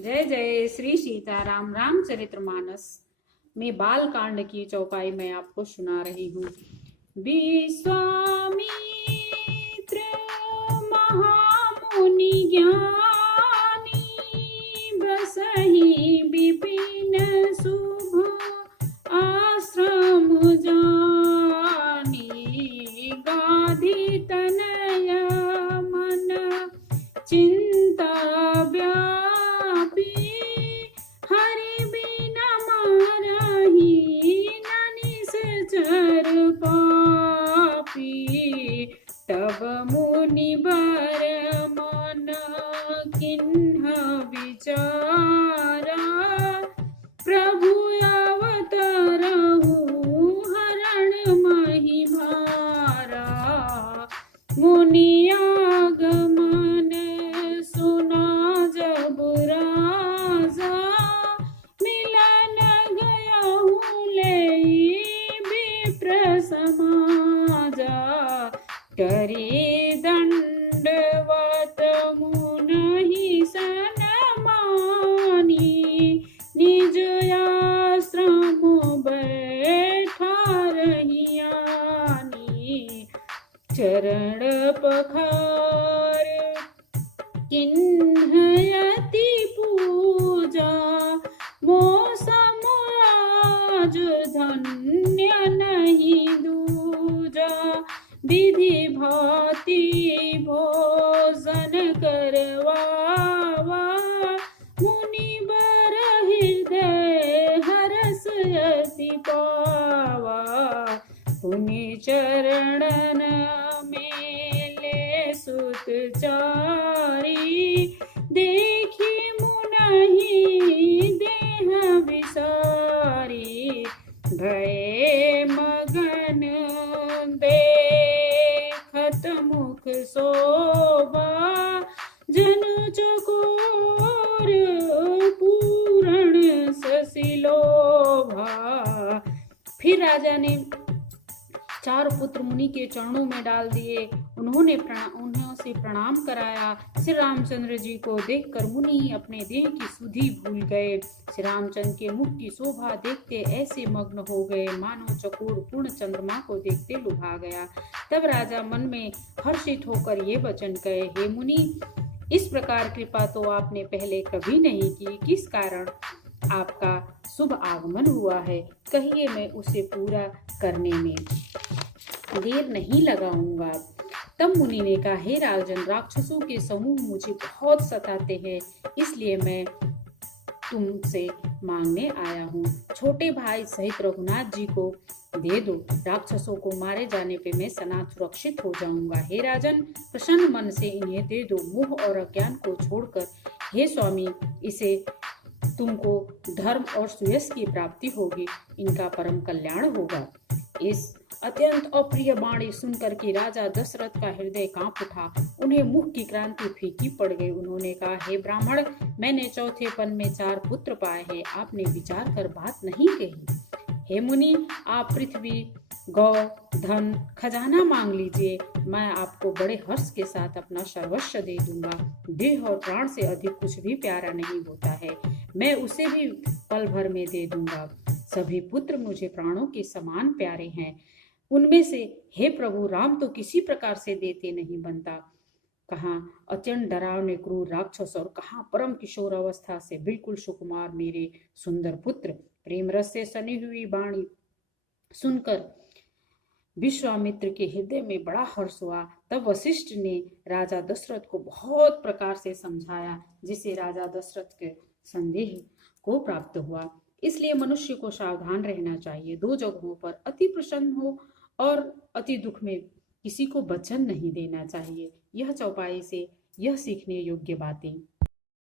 जय जय श्री सीताराम। रामचरितमानस में बाल कांड की चौपाई मैं आपको सुना रही हूँ। विश्वामित्र महामुनि ज्ञानी बसहि विपिन शुभ आश्रम जानी। गाधी तनय मन चिंता व्यापी हरि बिना मारहि निश्चर पापी। तब मुनि बर मन किन्ह विचारा प्रभु अवतरहु हरण महि भारा। मुनि आगमन सुना जब राजा मिलन गयहु लेई विप्र समाजा। करी दंडवत मुनहि सनमानी निज आश्रम बैठा रहियानी। चरण पखार किन्ह यति पूजा मौसम आज धन्य नहीं दूजा। विधि भांति भोजन करवावा मुनि बर हृदय हरस यति पावा। पुनि चरणन मेले सुत चारी देखी मुनहि देह विसारी। भय मगन देखत मुख शोभा जन चकोर पूरण ससिलोभा। फिर राजा ने चार पुत्र मुनि के चरणों में डाल दिए। उन्होंने से प्रणाम कराया। श्री रामचंद्र जी को देखकर मुनि अपने देह की सुधि भूल गए। श्री रामचंद्र के मुख की शोभा देखते ऐसे मग्न हो गए मानो चकोर पूर्ण चंद्रमा को देखते लुभा गया। तब राजा मन में हर्षित होकर ये वचन कहे, हे मुनि, इस प्रकार कृपा तो आपने पहले कभी नहीं की। किस कारण आपका शुभ आगमन हुआ है, कहिए, मैं उसे पूरा करने में देर नहीं लगाऊंगा। तब मुनि ने कहा, हे राजन, राक्षसों के समूह मुझे बहुत सताते हैं, इसलिए मैं तुमसे मांगने आया हूँ। छोटे भाई सहित रघुनाथ जी को दे दो। राक्षसों को मारे जाने पे मैं सनाथ सुरक्षित हो जाऊंगा। हे राजन, प्रसन्न मन से इन्हें दे दो। मोह और अज्ञान को छोड़कर हे स्वामी, इसे तुमको धर्म और सुयश की प्राप्ति होगी, इनका परम कल्याण होगा। इस अत्यंत अप्रिय वाणी सुनकर के राजा दशरथ का हृदय कांप उठा। उन्हें मुख की क्रांति फीकी पड़ गई। उन्होंने कहा, हे ब्राह्मण, मैंने चौथेपन में 4 पुत्र पाए हैं, आपने विचार कर बात नहीं कही। हे मुनि, आप पृथ्वी, गौ, धन, खजाना मांग लीजिए, मैं आपको बड़े हर्ष के साथ अपना सर्वस्व दे दूंगा। देह और प्राण से अधिक कुछ भी प्यारा नहीं होता है, मैं उसे भी पल भर में दे दूंगा। सभी पुत्र मुझे प्राणों के समान प्यारे हैं, उनमें से हे प्रभु राम तो किसी प्रकार से देते नहीं बनता। कहाँ अत्यंत डरावने क्रूर राक्षस और कहाँ परम किशोर अवस्था से बिल्कुल सुकुमार मेरे सुंदर पुत्र। प्रेम रस से सनी हुई वाणी सुनकर विश्वामित्र के हृदय में बड़ा हर्ष हुआ। तब वशिष्ठ ने राजा दशरथ को बहुत प्रकार से समझाया, जिससे राजा दशरथ के संदेह को प्राप्त हुआ। इसलिए मनुष्य को सावधान रहना चाहिए। 2 जगहों पर अति प्रसन्न हो और अति दुख में किसी को वचन नहीं देना चाहिए। यह चौपाई से यह सीखने योग्य बातें